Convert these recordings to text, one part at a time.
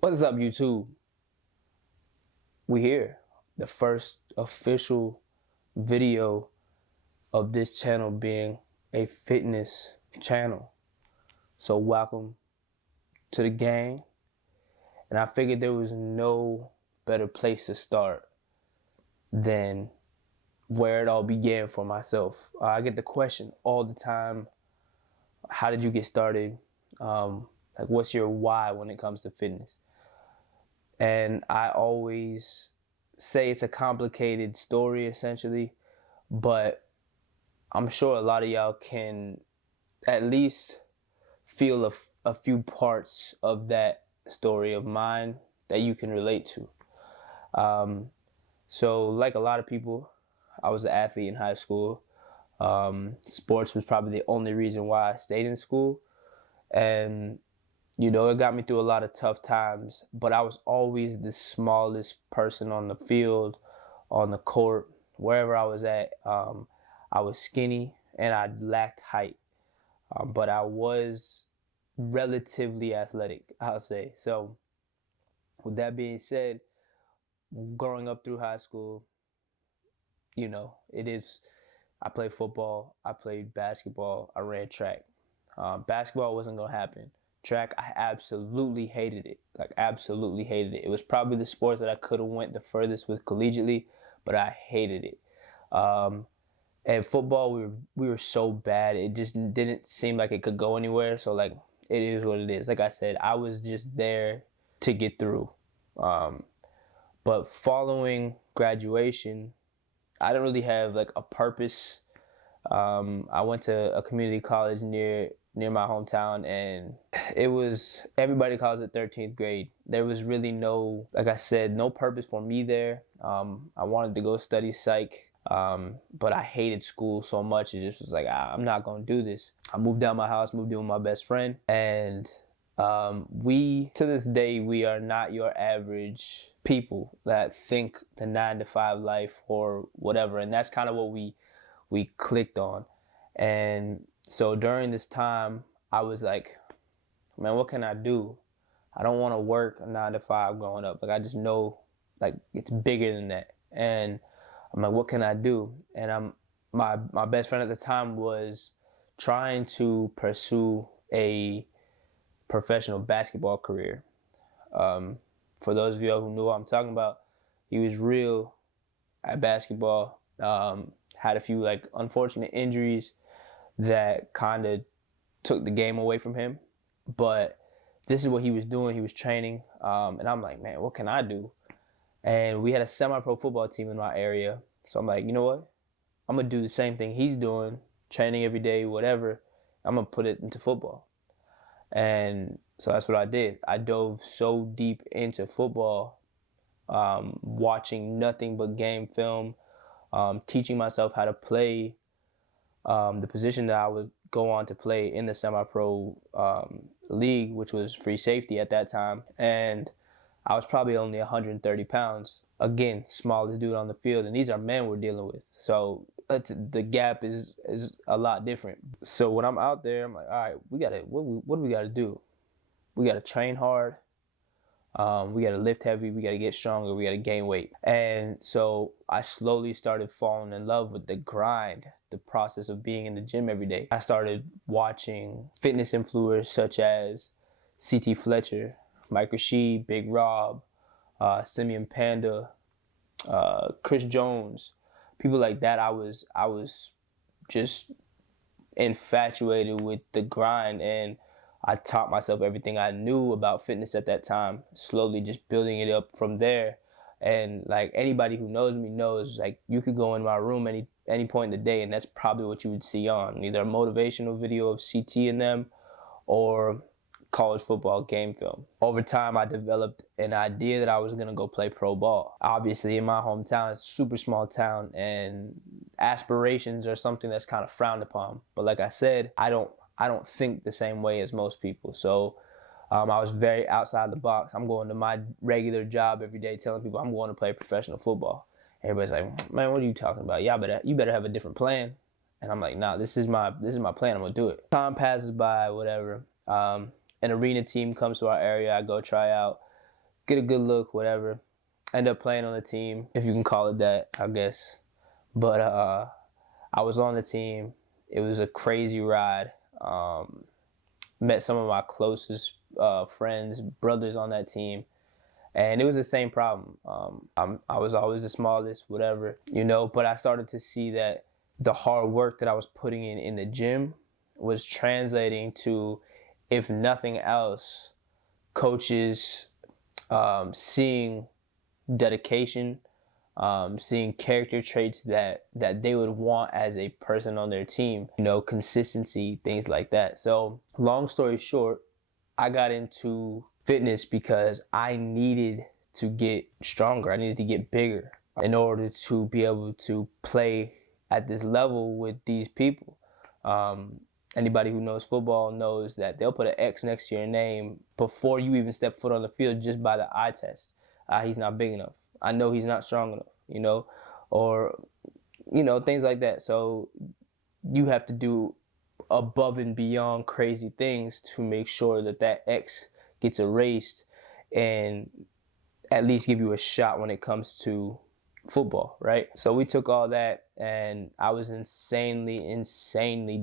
What's up, YouTube? We here. The first official video of this channel being a fitness channel. So welcome to the gang. And I figured there was no better place to start than where it all began for myself. I get the question all the time, how did you get started? Like, what's your why when it comes to fitness? And I always say it's a complicated story essentially, but I'm sure a lot of y'all can at least feel a few parts of that story of mine that you can relate to. So like a lot of people, I was an athlete in high school. Sports was probably the only reason why I stayed in school. And it got me through a lot of tough times, but I was always the smallest person on the field, on the court, wherever I was at. I was skinny and I lacked height, but I was relatively athletic, I'll say. So with that being said, growing up through high school, I played football, I played basketball, I ran track. Basketball wasn't going to happen. Track, I absolutely hated it. Like, absolutely hated it. It was probably the sport that I could have went the furthest with collegiately, but I hated it. And football, we were so bad. It just didn't seem like it could go anywhere. So, like, it is what it is. Like I said, I was just there to get through. But following graduation, I didn't really have, like, a purpose. I went to a community college near my hometown, and it was, everybody calls it 13th grade. There was really no, like I said, no purpose for me there. I wanted to go study psych, but I hated school so much. It just was like, I'm not going to do this. I moved out my house, moved in with my best friend, and to this day, we are not your average people that think the 9-to-5 life or whatever. And that's kind of what we clicked on. And so during this time, I was like, man, what can I do? I don't want to work a 9-to-5 growing up. Like, I just know, like, it's bigger than that. And I'm like, what can I do? And my best friend at the time was trying to pursue a professional basketball career. For those of you who know what I'm talking about, he was real at basketball. Had a few, like, unfortunate injuries that kind of took the game away from him. But this is what he was doing. He was training. And I'm like, man, what can I do? And we had a semi-pro football team in my area. So I'm like, you know what? I'm going to do the same thing he's doing, training every day, whatever. I'm going to put it into football. And so that's what I did. I dove so deep into football, watching nothing but game film, teaching myself how to play the position that I would go on to play in the semi-pro league, which was free safety at that time. And I was probably only 130 pounds. Again, smallest dude on the field. And these are men we're dealing with. So the gap is a lot different. So when I'm out there, I'm like, all right, what do we got to do? We got to train hard. We got to lift heavy. We got to get stronger. We got to gain weight. And so I slowly started falling in love with the grind, the process of being in the gym every day. I started watching fitness influencers such as CT Fletcher, Mike Rashid, Big Rob, Simeon Panda, Chris Jones, people like that. I was just infatuated with the grind, and I taught myself everything I knew about fitness at that time, slowly just building it up from there. And like, anybody who knows me knows, like, you could go in my room any point in the day, and that's probably what you would see on either a motivational video of CT and them, or college football game film. Over time, I developed an idea that I was going to go play pro ball. Obviously, in my hometown, it's a super small town, and aspirations are something that's kind of frowned upon. But like I said, I don't think the same way as most people. So I was very outside the box. I'm going to my regular job every day telling people I'm going to play professional football. Everybody's like, man, what are you talking about? Yeah, you better have a different plan. And I'm like, nah, this is my plan. I'm going to do it. Time passes by, whatever. An arena team comes to our area. I go try out. get a good look, whatever. End up playing on the team, if you can call it that, I guess. But I was on the team. It was a crazy ride. Met some of my closest friends, brothers on that team. And it was the same problem. I was always the smallest, whatever, but I started to see that the hard work that I was putting in the gym was translating to, if nothing else, coaches seeing dedication, seeing character traits that they would want as a person on their team, consistency, things like that. So long story short, I got into fitness because I needed to get stronger. I needed to get bigger in order to be able to play at this level with these people. Anybody who knows football knows that they'll put an X next to your name before you even step foot on the field just by the eye test. He's not big enough. I know he's not strong enough, or, things like that. So you have to do above and beyond crazy things to make sure that X gets erased and at least give you a shot when it comes to football, right? So we took all that, and I was insanely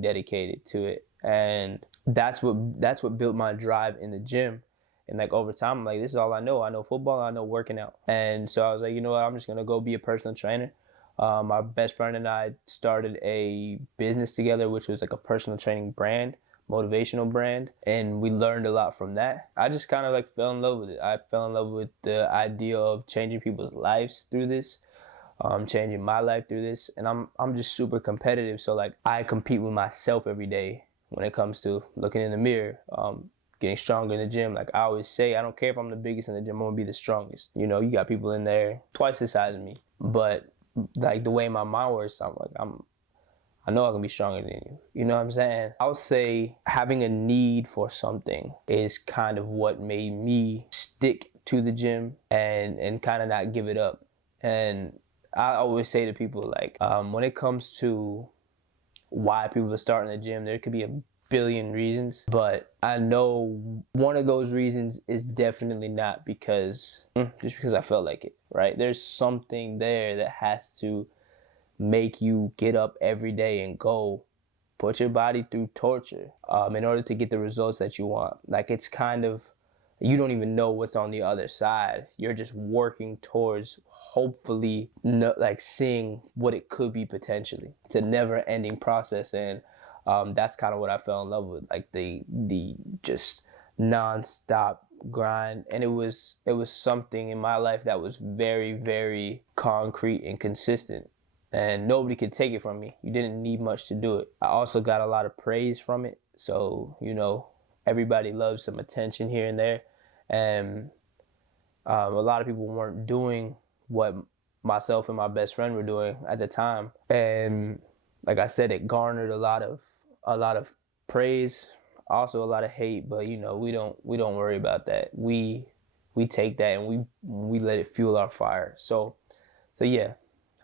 dedicated to it, and that's what built my drive in the gym. And like over time, I'm like, this is all I know. I know football, I know working out. And so I was like, you know what, I'm just gonna go be a personal trainer. My best friend and I started a business together, which was like a personal training brand, motivational brand, and we learned a lot from that. I just kind of like fell in love with it. I fell in love with the idea of changing people's lives through this, changing my life through this, and I'm just super competitive. So like I compete with myself every day when it comes to looking in the mirror, getting stronger in the gym. Like I always say, I don't care if I'm the biggest in the gym, I'm gonna be the strongest. You got people in there twice the size of me, but like the way my mind works, I know I can be stronger than you. You know what I'm saying? I would say having a need for something is kind of what made me stick to the gym and kind of not give it up. And I always say to people, like, when it comes to why people are starting the gym, there could be a billion reasons, but I know one of those reasons is definitely not just because I felt like it, right? There's something there that has to make you get up every day and go put your body through torture in order to get the results that you want. Like it's kind of, you don't even know what's on the other side. You're just working towards hopefully like seeing what it could be potentially. It's a never ending process, and that's kind of what I fell in love with, like the just non-stop grind. And it was something in my life that was very, very concrete and consistent, and nobody could take it from me. You didn't need much to do it. I also got a lot of praise from it, so everybody loves some attention here and there, and a lot of people weren't doing what myself and my best friend were doing at the time. And like I said, it garnered a lot of praise, also a lot of hate, but we don't worry about that. We take that and we let it fuel our fire. So yeah,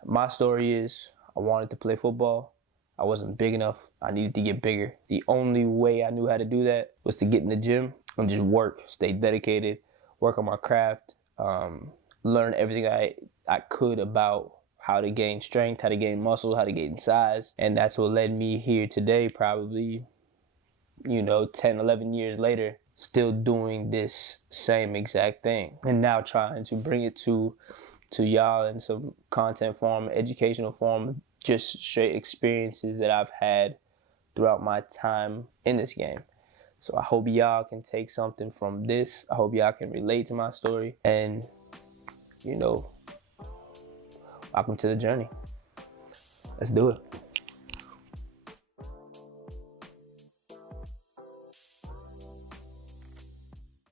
my story is I wanted to play football. I wasn't big enough. I needed to get bigger. The only way I knew how to do that was to get in the gym and just work, stay dedicated, work on my craft, learn everything I could about how to gain strength, how to gain muscle, how to gain size. And that's what led me here today, probably, 10, 11 years later, still doing this same exact thing. And now trying to bring it to y'all in some content form, educational form, just straight experiences that I've had throughout my time in this game. So I hope y'all can take something from this. I hope y'all can relate to my story, and welcome to the journey. Let's do it.